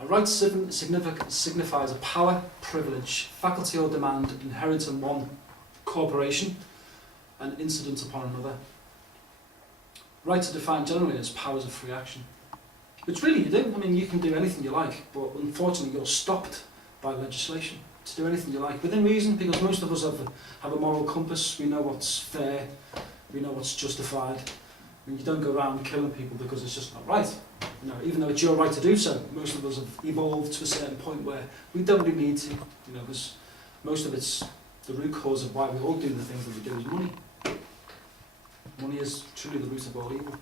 A right signifies a power, privilege, faculty or demand inherent in one corporation and incident upon another. Rights are defined generally as powers of free action. Which really you do. I mean, you can do anything you like, but unfortunately you're stopped by legislation to do anything you like, within reason, because most of us have a moral compass. We know what's fair, we know what's justified, and you don't go around killing people because it's just not right. You know, even though it's your right to do so, most of us have evolved to a certain point where we don't really need to. You know, because most of it's the root cause of why we all do the things that we do is money. Money is truly the root of all evil.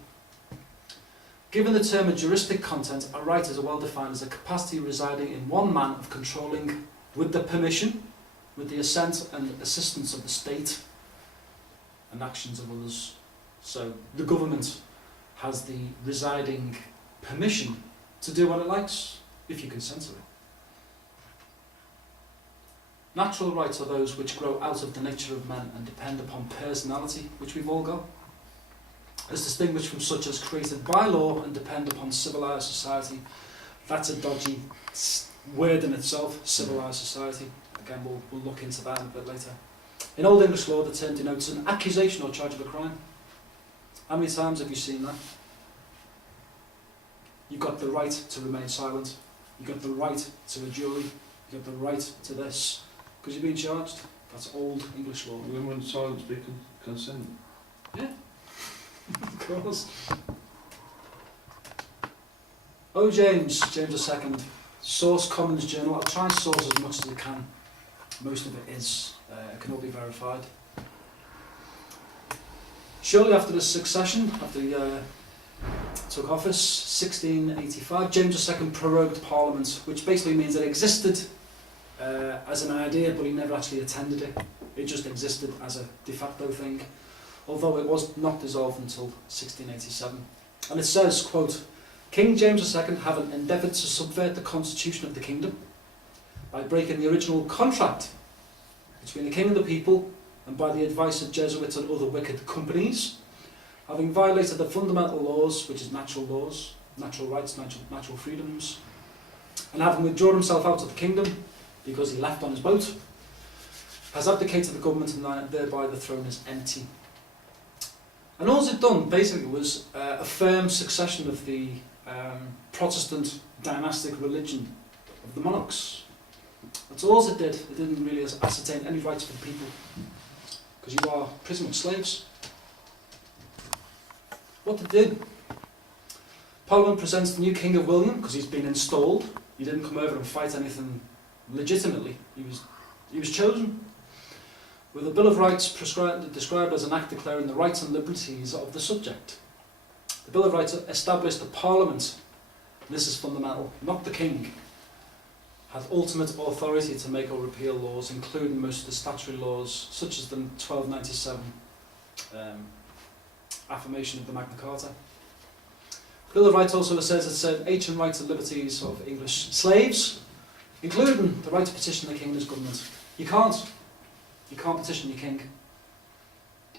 Given the term of juristic content, a right is well defined as a capacity residing in one man of controlling, with the permission, with the assent and assistance of the state, and actions of others. So the government has the residing permission to do what it likes, if you consent to it. Natural rights are those which grow out of the nature of men and depend upon personality, which we've all got, as distinguished from such as created by law and depend upon civilised society. That's a dodgy word in itself, civilised society. Again, we'll look into that a bit later. In Old English law, the term denotes an accusation or charge of a crime. How many times have you seen that? You've got the right to remain silent. You've got the right to a jury. You've got the right to this. Because you're being charged. That's Old English law. When silence be consent? Yeah. Of course. Oh, James II. Source Commons Journal. I'll try and source as much as I can. Most of it it can all be verified. Shortly after the succession, after he took office, 1685, James II prorogued Parliament, which basically means it existed as an idea, but he never actually attended it. It just existed as a de facto thing, although it was not dissolved until 1687. And it says, quote, King James II having endeavoured to subvert the constitution of the kingdom by breaking the original contract between the king and the people, and by the advice of Jesuits and other wicked companies, having violated the fundamental laws, which is natural laws, natural rights, natural freedoms, and having withdrawn himself out of the kingdom because he left on his boat, has abdicated the government and thereby the throne is empty. And all it done basically was a firm succession of the Protestant dynastic religion of the monarchs. That's all it did. It didn't really ascertain any rights for the people, because you are pretty much slaves. What did it do? Parliament presents the new King of William, because he's been installed. He didn't come over and fight anything legitimately. He was chosen. With a Bill of Rights described as an act declaring the rights and liberties of the subject. The Bill of Rights established that Parliament, and this is fundamental, not the King, had ultimate authority to make or repeal laws, including most of the statutory laws, such as the 1297 affirmation of the Magna Carta. The Bill of Rights also says it's ancient rights and liberties of English slaves, including the right to petition the King and his government. You can't petition your king.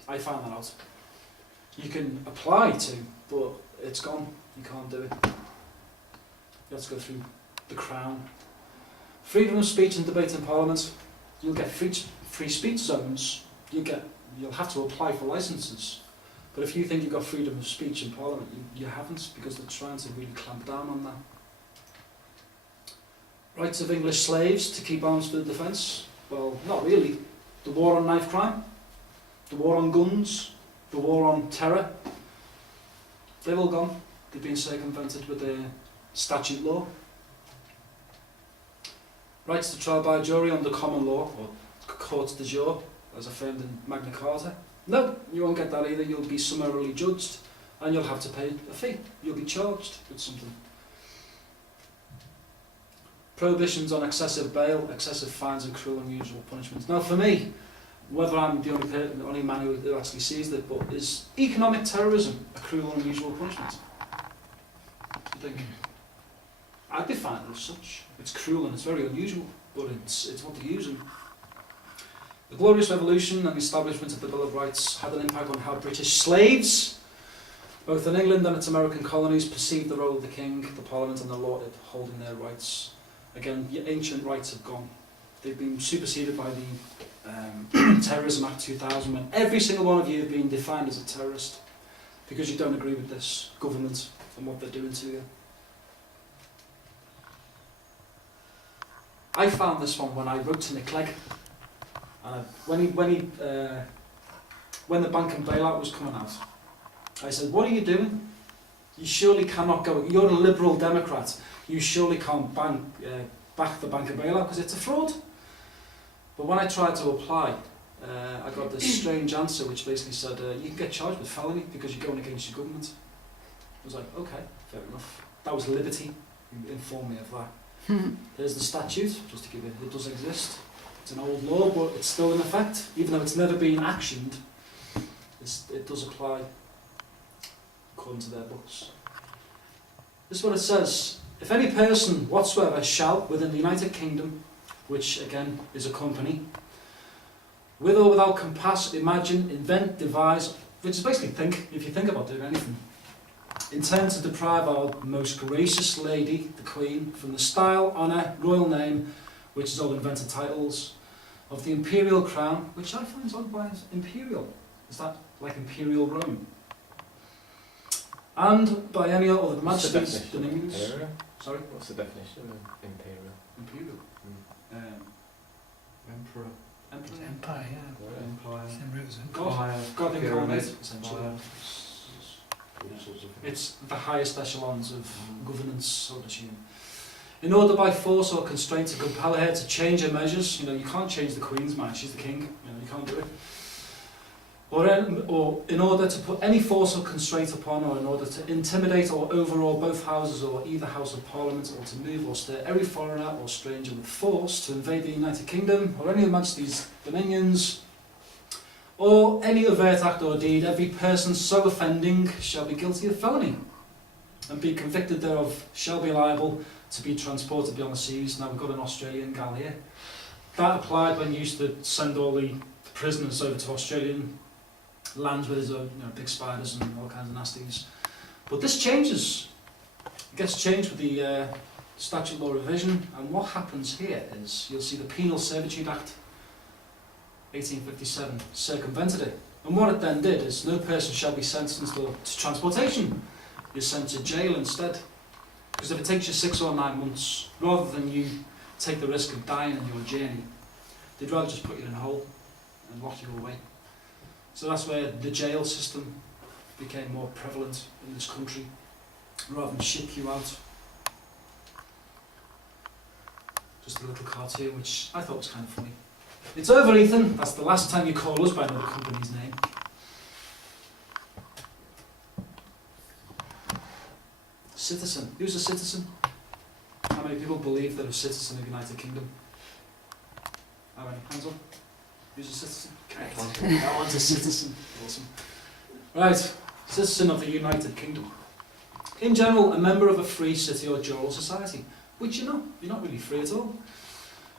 I found that out. You can apply to, but it's gone. You can't do it. You have to go through the Crown. Freedom of speech and debate in Parliament. You'll get free speech zones. You'll have to apply for licences. But if you think you've got freedom of speech in Parliament, you haven't, because they're trying to really clamp down on that. Rights of English slaves to keep arms for the defence. Well, not really. The war on knife crime, the war on guns, the war on terror, they've all gone. They've been circumvented with the statute law. Rights to trial by jury under common law, or courts de jure, as affirmed in Magna Carta. No, you won't get that either. You'll be summarily judged, and you'll have to pay a fee. You'll be charged with something. Prohibitions on excessive bail, excessive fines and cruel and unusual punishments. Now for me, whether I'm the only man who actually sees it, but is economic terrorism a cruel and unusual punishment? I think I'd define it as such. It's cruel and it's very unusual, but it's what they're using. The Glorious Revolution and the establishment of the Bill of Rights had an impact on how British slaves Both in England and its American colonies perceived the role of the king, the parliament and the law in holding their rights. Again, the ancient rights have gone. They've been superseded by the Terrorism Act 2000, when every single one of you have been defined as a terrorist because you don't agree with this government and what they're doing to you. I found this one when I wrote to Nick Clegg. When the bank and bailout was coming out, I said, what are you doing? You surely cannot go, you're a Liberal Democrat, you surely can't back the bank and bailout because it's a fraud. But when I tried to apply, I got this strange answer which basically said, you can get charged with felony because you're going against your government. I was like, okay, fair enough. That was Liberty, who informed me of that. There's the statute, just to give it does exist. It's an old law, but it's still in effect. Even though it's never been actioned, it does apply according to their books. This is what it says. If any person whatsoever shall, within the United Kingdom, which again is a company, with or without compass, imagine, invent, devise, which is basically think, if you think about doing anything, intend to deprive our most gracious lady, the Queen, from the style, honour, royal name, which is all invented titles, of the imperial crown, which I find odd by imperial. Is that like imperial Rome? And by any other majesty's dominions. Sorry? What's the definition of imperial? Imperial. Emperor. Emperor. Empire, yeah. Empire. Same root as it. God incarnate, Pyramid. essentially. All sorts of It's the highest echelons of governance, so to assume. In order by force or constraint to compel her to change her measures, you can't change the Queen's mind, she's the king, you can't do it. Or in order to put any force or constraint upon, or in order to intimidate or overawe both houses or either House of Parliament, or to move or stir every foreigner or stranger with force to invade the United Kingdom, or any of Majesty's dominions, or any overt act or deed, every person so offending shall be guilty of felony, and be convicted thereof shall be liable to be transported beyond the seas. Now we've got an Australian gal here. That applied when you used to send all the prisoners over to Australian lands where there's big spiders and all kinds of nasties. But this changes. It gets changed with the statute law revision, and what happens here is you'll see the Penal Servitude Act 1857 circumvented it, and what it then did is no person shall be sentenced to transportation. You're sent to jail instead, because if it takes you 6 or 9 months, rather than you take the risk of dying in your journey, they'd rather just put you in a hole and lock you away. So that's where the jail system became more prevalent in this country, rather than ship you out. Just a little cartoon which I thought was kind of funny. It's over, Ethan. That's the last time you call us by another company's name. Citizen. Who's a citizen? How many people believe they're a citizen of the United Kingdom? How many? Hands up. Who's a citizen? Great. That one's a citizen. Awesome. Right. Citizen of the United Kingdom. In general, a member of a free city or dual society, which you're not really free at all.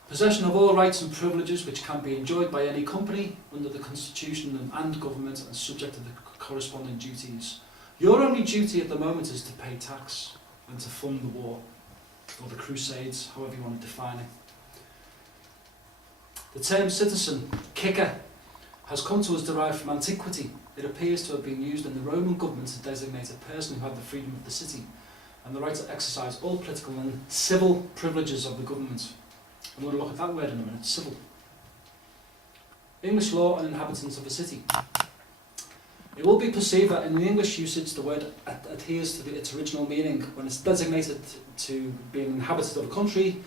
Possession of all rights and privileges which can be enjoyed by any company under the Constitution and government, and subject to the corresponding duties. Your only duty at the moment is to pay tax and to fund the war, or the crusades, however you want to define it. The term citizen, kicker, has come to us derived from antiquity. It appears to have been used in the Roman government to designate a person who had the freedom of the city and the right to exercise all political and civil privileges of the government. I'm going to look at that word in a minute, civil. English law and inhabitants of a city. It will be perceived that in the English usage the word adheres to its original meaning when it's designated to be an inhabitant of a country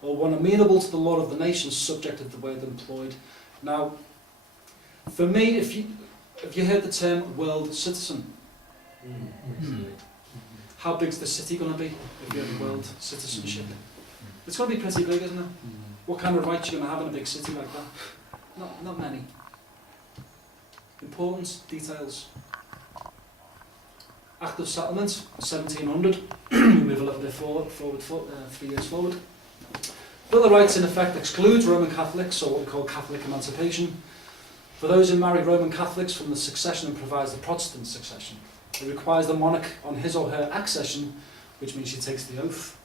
or one amenable to the law of the nation, subject to the word employed. Now, for me, if you heard the term world citizen, how big's the city going to be if you have world citizenship? It's going to be pretty big, isn't it? What kind of rights are you going to have in a big city like that? Not many. Important details. Act of Settlement, 1700. We move a little bit forward 3 years forward. Bill of Rights in effect excludes Roman Catholics, or what we call Catholic emancipation, for those who marry Roman Catholics from the succession, and provides the Protestant succession. It requires the monarch on his or her accession, which means she takes the oath,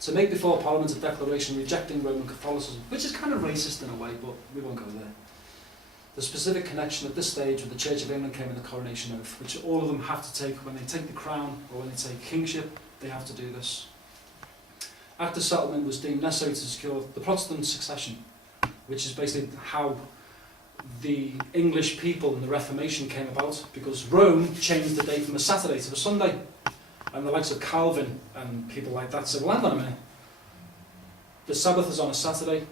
to make before Parliament a declaration rejecting Roman Catholicism, which is kind of racist in a way, but we won't go there. The specific connection at this stage with the Church of England came in the coronation oath, which all of them have to take when they take the crown or when they take kingship. They have to do this. Act of settlement was deemed necessary to secure the Protestant succession, which is basically how the English people in the Reformation came about, because Rome changed the day from a Saturday to a Sunday, and the likes of Calvin and people like that said, well, hang on a minute, the Sabbath is on a Saturday,